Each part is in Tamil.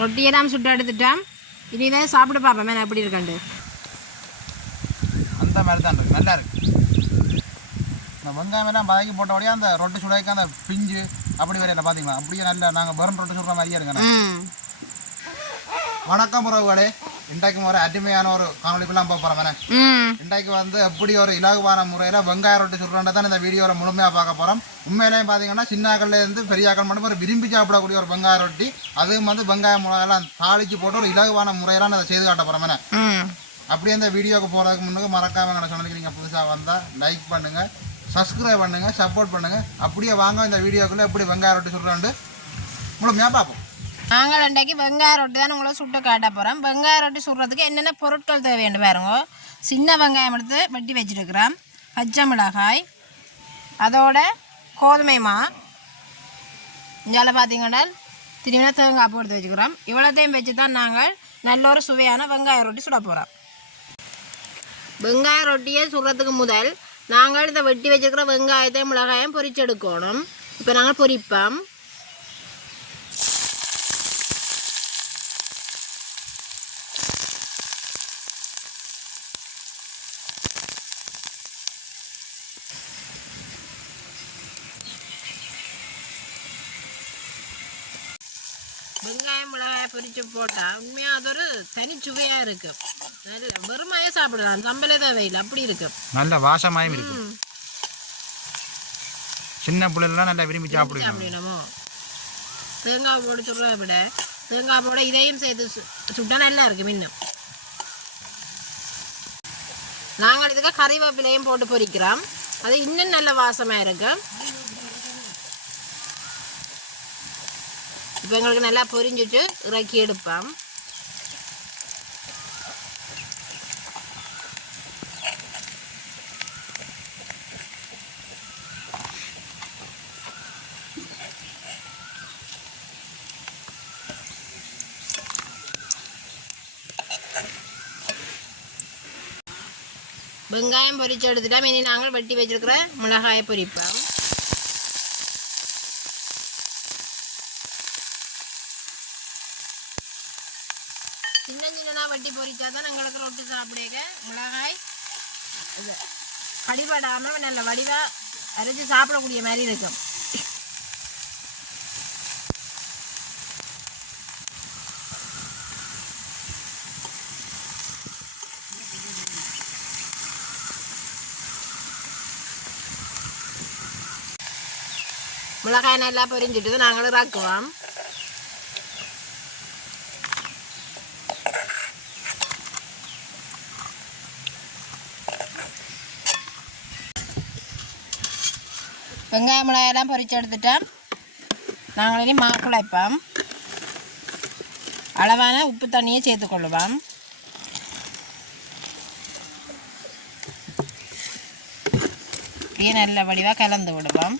ரொட்டியெல்லாம் சுட்டு எடுத்துட்டோம் இனிதான் சாப்பிட்டு பார்ப்போம் நான் எப்படி இருக்கண்டு அந்த மாதிரி தான் இருக்கு நல்லா இருக்கு. இந்த வெங்காயம் எல்லாம் பதக்கி போட்டபடியே அந்த ரொட்டி சுடாய்க்கு அந்த பிஞ்சு அப்படி வரையில பார்த்தீங்களா அப்படியே நல்லா நாங்கள் வெறும் ரொட்டி சுடுற மாதிரியே இருக்கணும் வணக்கம் உறவுகளே இன்றைக்கு ஒரு அருமையான ஒரு காணொலிக்குலாம் போக போகிறோம் இன்றைக்கு வந்து எப்படி ஒரு இலகுவான முறையில் வெங்காய ரொட்டி சுடுறோன்ற தான் இந்த வீடியோவில் முழுமையாக பார்க்க போகிறோம் உண்மையிலேயும் பார்த்தீங்கன்னா சின்னாக்கள்ல இருந்து பெரியாக்கள் மட்டும் ஒரு விரும்பி சாப்பிடக்கூடிய ஒரு வெங்காய ரொட்டி அதுவும் வந்து வெங்காய மிளகாயெல்லாம் தாளிச்சு போட்டு ஒரு இலகுவான முறையெல்லாம் அதை செய்து காட்ட போகிறோம் அப்படியே இந்த வீடியோக்கு போகிறதுக்கு முன்னுக்கு மறக்காம எங்களை சேனலுக்கு நீங்கள் புதுசாக வந்தால் லைக் பண்ணுங்கள் சப்ஸ்கிரைப் பண்ணுங்கள் சப்போர்ட் பண்ணுங்கள் அப்படியே வாங்க இந்த வீடியோக்குள்ளே எப்படி வெங்காய ரொட்டி சுடுறாண்டு முழுமையாக பார்ப்போம். நாங்கள் இன்றைக்கு வெங்காய ரொட்டி தான் உங்களை சுட்டு காட்ட போகிறோம் வெங்காய ரொட்டி சுடுறதுக்கு என்னென்ன பொருட்கள் தேவைன்னு பாருங்க. சின்ன வெங்காயம் எடுத்து வெட்டி வச்சுருக்கிறோம். பச்சை மிளகாய் அதோட கோதுமை மா. இஞ்சால பார்த்தீங்கன்னா திரும்பினா தேங்காய் போட்டு வச்சுக்கிறோம். இவ்வளோத்தையும் வச்சு தான் நாங்கள் நல்ல ஒரு சுவையான வெங்காய ரொட்டி சுட போகிறோம் வெங்காய ரொட்டியை சுடுறதுக்கு முதல் நாங்கள் இதை வெட்டி வச்சுருக்கிற வெங்காயத்தையும் மிளகாயும் பொரிச்செடுக்கணும் இப்போ நாங்கள் பொரிப்போம். பொரிச்சு போட்டால் உண்மையாக அது ஒரு தனி சுவையாக இருக்கும் நல்ல வெறுமையாக சாப்பிடலாம். சம்பளே தேவையில்லை அப்படி இருக்கும் நல்ல வாசமாயும் இருக்கு. ம். சின்ன பிள்ளைலாம் நல்லா விரும்பி சாப்பிடுங்க அப்படின்னமோ தேங்காய் போட்டு சுடுறத விட தேங்காய் போட இதையும் சேர்த்து சுட்டால் நல்லா இருக்கும் இன்னும் நாங்கள் இதுக்கு கறிவேப்பிலையும் போட்டு பொரிக்கிறோம் அது இன்னும் நல்ல வாசமாக இருக்கும் இப்போ எங்களுக்கு நல்லா பொரிஞ்சிட்டு இறக்கி எடுப்போம் வெங்காயம் பொரிச்சு எடுத்துட்டா இனி நாங்கள் வெட்டி வச்சிருக்கிற மிளகாயை பொரிப்போம் சின்ன சின்னனா வெட்டி பொரிச்சா போட்டு சாப்பிடுங்க. மிளகாய் இது கடிபடாமல் நல்ல வடிவாக அரைச்சி சாப்பிடக்கூடிய மாதிரி இருக்கும். மிளகாய் நல்லா பொரிஞ்சிட்டு நாங்களும் இறக்குவோம் மிளகாயெல்லாம் பொரிச்சு எடுத்துட்டோம் நாங்கள் இனி மா அளவான உப்பு தண்ணியை சேர்த்துக்கொள்ளுவோம் இப்படியே நல்ல வடிவாக கலந்து விடுவோம்.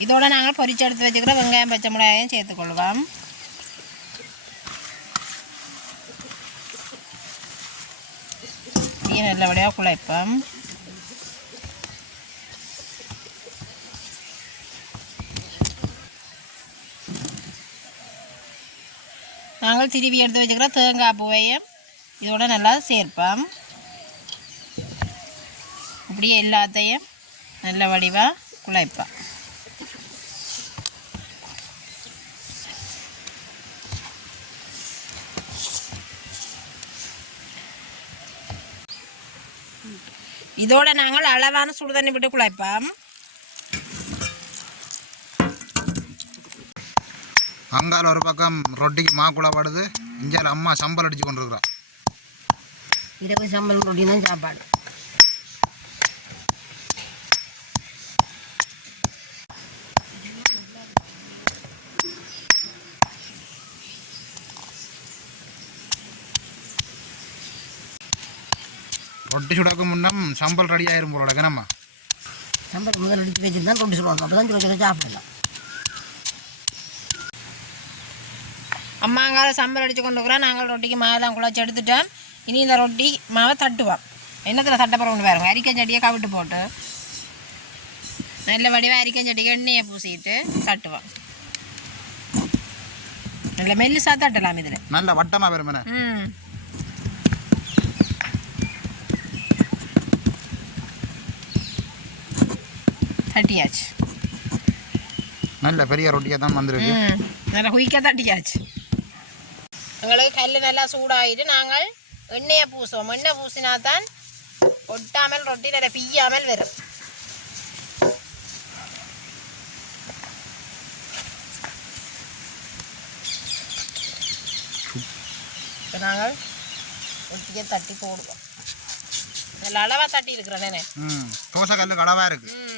இதோட நாங்கள் பொரிச்சு எடுத்து வச்சுக்கிற வெங்காயம் பச்சை மிளகாயும் சேர்த்துக்கொள்வோம் இப்படியே நல்லபடியாக குழைப்போம் நாங்கள் திருவி எடுத்து வச்சுக்கிற தேங்காய் பூவையும் இதோட நல்லா சேர்ப்போம் இப்படியே எல்லாத்தையும் நல்ல வடிவாக குழைப்போம் இதோட நாங்கள் அளவான சுடுதண்ணி விட்டு குழைப்போம் அங்கால ஒரு பக்கம் ரொட்டிக்கு மாக்குழா படுது இஞ்சால அம்மா சம்பல் அடிச்சு கொண்டு இருக்கிறா இரவு சம்பளம் ரொட்டி தான் சாப்பாடு ரொட்டி சுடக்கு முன்னம் சம்பல் ரெடி ஆயிரும் போலோட கனம்மா சம்பளம் முதல் அடித்து தான் ரொட்டி சுடுவாங்க அப்போ தான் சுட சாப்பிடலாம். அம்மாங்கால சம்பல் அடித்து கொண்டு இருக்கிறோம் நாங்கள் ரொட்டிக்கு மாவெல்லாம் குழச்சி எடுத்துட்டோம். இனி இந்த ரொட்டி மாவை தட்டுவோம். என்னத்தில் தட்ட போகிறோம்னு பாருங்க. அரிக்க செடியை கவிட்டு போட்டு நல்ல வடிவாக அரிக்கன் செடிக்கு எண்ணெயை பூசிட்டு தட்டுவோம். நல்ல மெல்லிசா தட்டலாம் இதில். நல்ல வட்டமாக வரும் என்ன ம். தட்டியாச்சு நல்ல பெரிய ரொட்டியாக தான் வந்திருக்கு. நல்லா குயிக்காக தட்டியாச்சு எங்களுக்கு கல் நல்லா சூடாகிட்டு நாங்கள் எண்ணெயை பூசுவோம். எண்ணெய் பூசினா தான் ஒட்டாமல் ரொட்டி நல்லா பிய்யாமல் வரும். இப்போ நாங்கள் ரொட்டியை தட்டி போடுவோம். நல்ல அளவாக தட்டி இருக்கிறேன் தோசை கல் கடவாக இருக்குது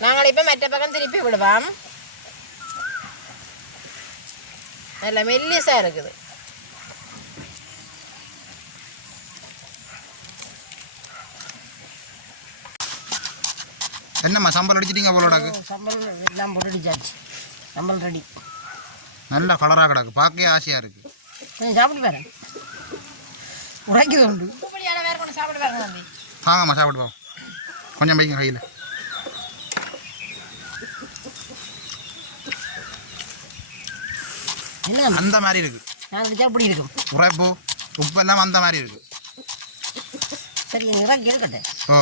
இப்போ மற்ற பக்கம் திருப்பி விடுவோம் நல்ல மெல்லிசா இருக்குது என்னம்மா சம்பல் அடிச்சிட்டீங்க போலோடாக்கு சம்பல் எல்லாம் போட்டுடுச்சாச்சு சம்பல் ரெடி நல்ல கலராக கிடக்கு பார்க்கவே ஆசையாக இருக்குது கொஞ்சம் சாப்பிட்டு பாரு உடைக்குது உண்டு கொண்டு சாப்பிட்டு பாருங்க தம்பி வாங்கம்மா சாப்பிடுவோம் கொஞ்சம் வைங்க கையில் அந்த மாதிரி அடிச்சா இப்படி இருக்கும்? உரைப்பு உப்பெல்லாம் அந்த மாதிரி இருக்குது சரி நிறம் இருக்கட்டும். ஓ.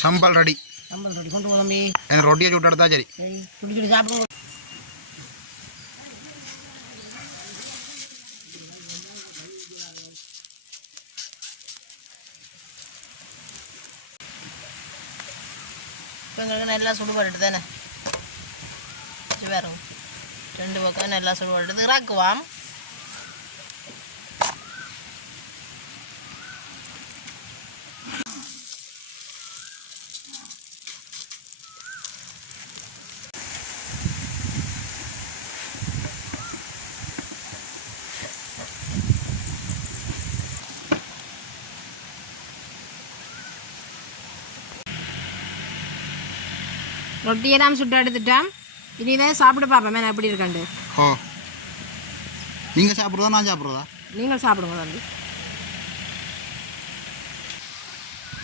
சம்பல் ரெடி. சம்பல் ரெடி. கொண்டு போ தம்பி. எனக்கு ரொட்டியை சுட்டு எடுத்தா சரி. சரி சாப்பிடுங்க. இப்போ எங்களுக்கு நல்லா சுடுபட்டு தானே? இது ரெண்டு பக்கம் நல்லா சுடுபட்டு இறக்குவாம் ரொட்டியெல்லாம் சுட்டு எடுத்துட்டோம் இனிதான் சாப்பிட்டு பார்ப்போம் நான் எப்படி இருக்கண்டு ஓ. நீங்கள் சாப்பிட்றதா நான் சாப்பிட்றதா? நீங்கள் சாப்பிடுங்க தம்பி.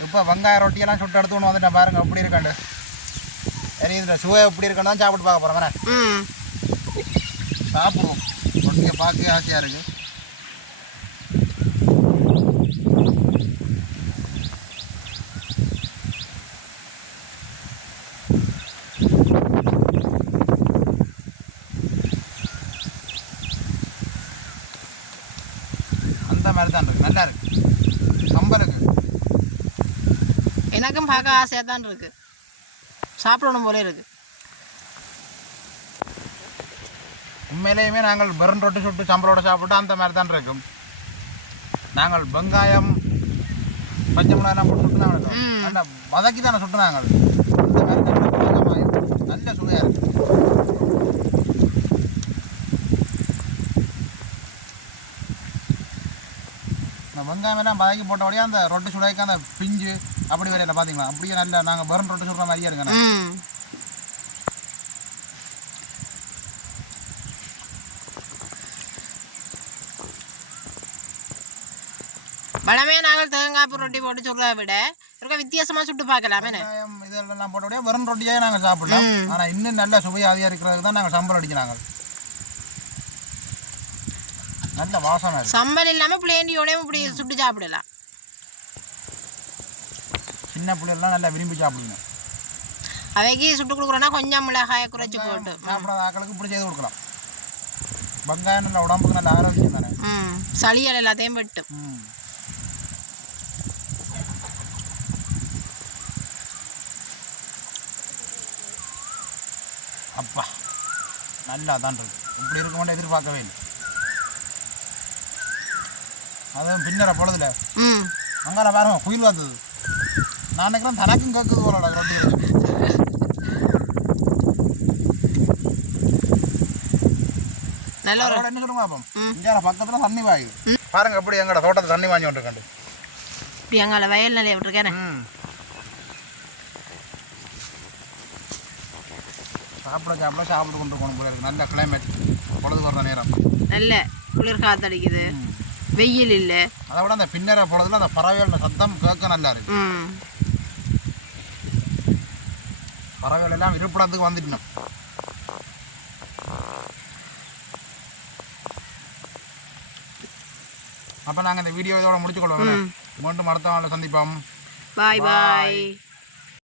இப்போ வெங்காய ரொட்டியெல்லாம் சுட்டு எடுத்து ஒன்று வந்துட்டேன் பாருங்க எப்படி இருக்காண்டு சரி சுவை எப்படி இருக்குன்னு தான் சாப்பிட்டு பார்க்க போகிறேன் சாப்பிடுவோம். ரொட்டியை பார்க்கவே ஆசையாக இருக்குது அந்த மாதிரி தான் இருக்கு நல்லா இருக்கு சம்பலுக்கு எனக்கும் பார்க்க ஆசையாக தான் இருக்கு. சாப்பிடணும் போல இருக்கு. உண்மையிலேயுமே நாங்கள் வெறும் ரொட்டி சுட்டு சம்பளோட சாப்பிட்டு அந்த மாதிரி தான் இருக்கும். நாங்கள் வெங்காயம் பச்சை மிளகாய் போட்டு சுட்டு தான் இருக்கோம் வதக்கி தானே சுட்டு நாங்கள் அந்த மாதிரி நல்ல சுவையாக இருக்கு. வெங்காயம் எல்லாம் வதக்கி போட்டபடியே அந்த ரொட்டி சுடைக்கு அந்த பிஞ்சு அப்படி வரையில பார்த்தீங்களா அப்படியே நல்ல நாங்கள் வெறும் ரொட்டி சுடுற மாதிரியே இருக்குண்ணே. ம். வளமையாக நாங்கள் தேங்காய் ரொட்டி போட்டு சுடுறதை விட இருக்க வித்தியாசமாக சுட்டு பார்க்கலாமே இதெல்லாம் போட்டபடியே வெறும் ரொட்டியே நாங்கள் சாப்பிடலாம். ம். ஆனால் இன்னும் நல்ல சுவையாக இருக்கிறதுக்கு தான் நாங்கள் சம்பளம் அடிக்கிறாங்க. நல்ல வாசனை சம்பல் இல்லாமல் பிளேண்டியோடையும் இப்படி சுட்டு சாப்பிடலாம். சின்ன பிள்ளைகள்லாம் நல்லா விரும்பி சாப்பிடுங்க அவைக்கு சுட்டு கொடுக்குறோன்னா கொஞ்சம் மிளகாயை குறைச்சி போட்டு. சாப்பிடாத ஆக்களுக்கு இப்படி செய்து கொடுக்கலாம். வெங்காயம் நல்ல உடம்புக்கு நல்ல ஆரோக்கியம் தானே. ம் சளியல் எல்லாத்தையும் வெட்டும். ம். அப்பா நல்லா தான் இருக்கு. இப்படி இருக்க மாட்டேன் எதிர்பார்க்கவே இல்லை. அதுவும் பின்னர பொழுதுல. அங்கால பாருங்க குயில் வந்தது. நான் நினைக்கிறேன் தனக்கும் கேட்குது போலடா ரொட்டி நல்ல ஒரு என்ன சொல்லுங்க பாப்போம்? இங்கே பக்கத்தில் தண்ணி வாயுது பாருங்க எப்படி எங்கட தோட்டத்தை தண்ணி வாங்கி கொண்டு இப்படி எங்களை வயல் நிலையை விட்டுருக்கேன். சாப்பிட சாப்பிட சாப்பிட்டு கொண்டு போகணும் நல்ல கிளைமேட் பொழுது வர நேரம். நல்ல குளிர் காத்தடிக்குது. வெயில் இல்லை. அதை விட அந்த பின்னர பொழுதுல அந்த பறவைகளோட சத்தம் கேட்க நல்லா இருக்கு. பறவைகள் எல்லாம் இருப்பிடத்துக்கு வந்துட்டோம் அப்போ நாங்கள் இந்த வீடியோ இதோட முடிச்சுக்கொள்வோம். மீண்டும் அடுத்த நாளில் சந்திப்போம். பாய் பாய்